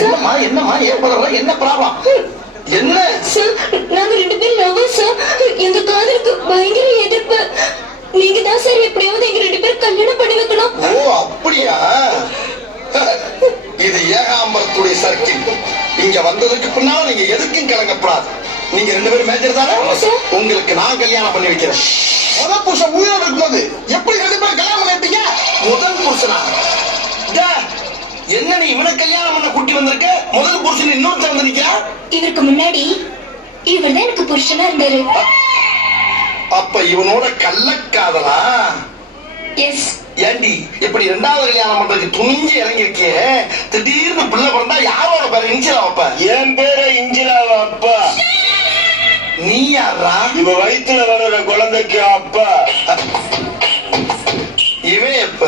என்னம்மா என்னம்மா ஏன் பதற? என்ன ப்ராப்ளம்? என்ன சார், நாங்க 2 பேரும் லவ்வர்ஸ் சார். எங்க காதலுக்கு பயங்கர எதிர்ப்பு. நீங்க தான் சார் எப்படியாவது எங்க 2 பேரும் கல்யாணம் பண்ணி வைக்கணும். ஓ அப்படியா? இது ஏகாம்பரத்துடைய சர்க்கிள். இங்க வந்ததுக்கு பின்னால நீங்க எதுக்கும் கலங்கப்படாது. நீங்க 2 பேரும் மேஜர் தானே? உங்களுக்கு நான் கல்யாணம் பண்ணி வைக்கிறேன். முதல் புருஷன் உயிரோடு இருக்கும்போது எப்படி 2 பேரும் கல்யாணம் பண்ணிட்டீங்க? முதல் புருஷனா? என்ன நீ இவனை கல்யாணம் பண்ண கூட்டி வந்திருக்க? முதல் புருஷன் இன்னொருத்த வந்து நிக்கிறா. இவருக்கு முன்னாடி இவர்தான் எனக்கு புருஷனா இருந்தாரு. அப்ப இவனோட கள்ளக்காதலா? எஸ். ஏண்டி இப்படி 2வது கல்யாணம் பண்றதுக்கு துணிஞ்சு இறங்கி இருக்கே, திடீர்னு பிள்ளை பிறந்தா யாரோட பேர இஞ்சிலா வைப்ப? என் பேர இஞ்சிலாவ அப்பா. நீ யாரா? இவ வயிற்றுல வளர குழந்தைக்கு அப்பா. இவன் எப்ப?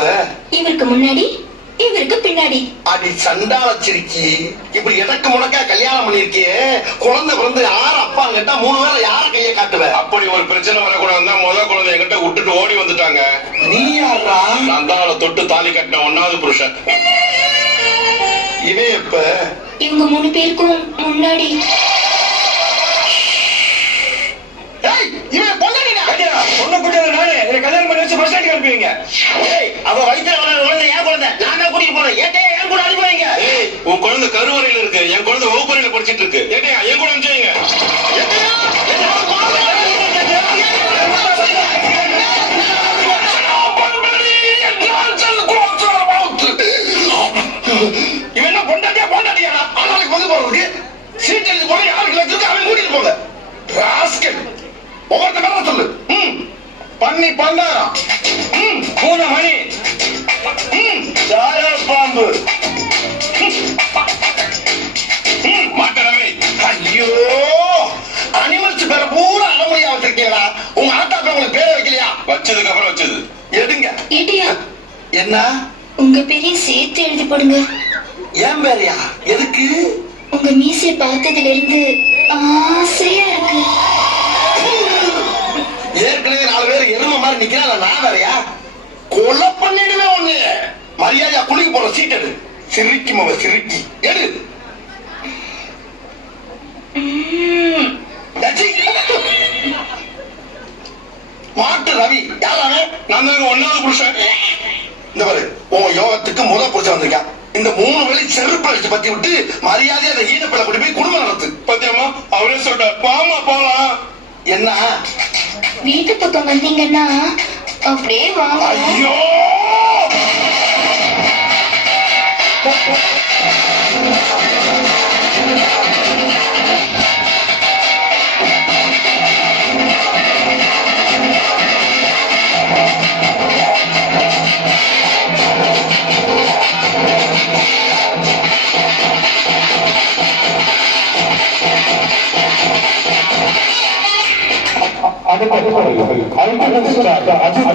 இவருக்கு முன்னாடி இவருக்கு பின்னாடி. அடி சண்டால சிரிக்கி, இப்படி எனக்கு முடக்கா கல்யாணம் பண்ணிருக்கியே, குழந்தை பிறந்து யார அப்பா கேட்டா 3 பேரை யார கைய காட்டுவ? அப்படி ஒரு பிரச்சனை வரக்கூடாது தான் முதல் குழந்தை என்கிட்ட விட்டுட்டு ஓடி வந்துட்டாங்க. நீ யாரா? நான் தான் அவளை தொட்டு தாலி கட்டின 1வது புருஷன். இவன் எப்ப? இவங்க 3 பேருக்கும் முன்னாடி. இவன் பொண்ணு குட்டி நானே கல்யாணம் பண்ணி வச்சு பஸ் ஸ்டாண்டுக்கு அனுப்புவீங்க. அவ வயிற்றுல வளர்ற குழந்தை என் குழந்தை, நான் தான் கூட்டிட்டு போறேன். ஏட்டே என் கூட அனுப்புவீங்க. உன் குழந்தை கருவறையில இருக்கு, என் குழந்தை வகுப்பறையில படிச்சிட்டு இருக்கு. ஏட்டையா என் கூட அனுப்பிச்சீங்க. இவன் என்ன பொண்டாட்டியா பொண்டாட்டியா? ஆனாலுக்கு வந்து போறதுக்கு சீட் எழுதி போல யாருக்கு வச்சிருக்கு அவன் கூட்டிட்டு போங்க. ஒவ்வொருத்த பேர சொல்லு. பண்ணி பண்ணாராம். பூனை மணி, சார பாம்பு, மாட்டரவை. ஐயோ, அனிமல்ஸ் பேர பூரா அலமுடியா வச்சிருக்கீங்களா? உங்க ஆட்டா பேர் உங்களுக்கு பேரை வைக்கலையா? வச்சதுக்கு அப்புறம் வச்சது. எடுங்க. ஏட்டியா, என்ன? உங்க பேரையும் சேர்த்து எழுதி போடுங்க. ஏன் பேரையா? எதுக்கு? உங்க மீசையை பார்த்ததுல இருந்து ஆசையா இருக்கு. ஏற்கனவே 4 பேர் எருமை மாதிரி நிக்கிறாங்க, நான் வேறையா? கொலை பண்ணிடுவேன் ஒண்ணு. மரியாதையா குளிக்க போற சீட் எடு. சிரிக்கும் அவ சிரிக்கி எடு. மாட்டு ரவி யாரான? நான் தான் 1வது புருஷன். இந்த பாரு, உன் யோகத்துக்கு முதல் புருஷன் வந்திருக்கான். இந்த 3 வேளை செருப்பு அடிச்சு பத்தி விட்டு மரியாதையா அந்த ஈனப்பிள்ளை கூட்டி போய் குடும்பம் நடத்து. பத்தியம்மா அவரே சொல்றார், பாமா போலாம். என்ன? வீட்டு பக்கம் வந்தீங்கன்னா அப்படியே வாங்க. ஐயோ, அடுத்த அஜித்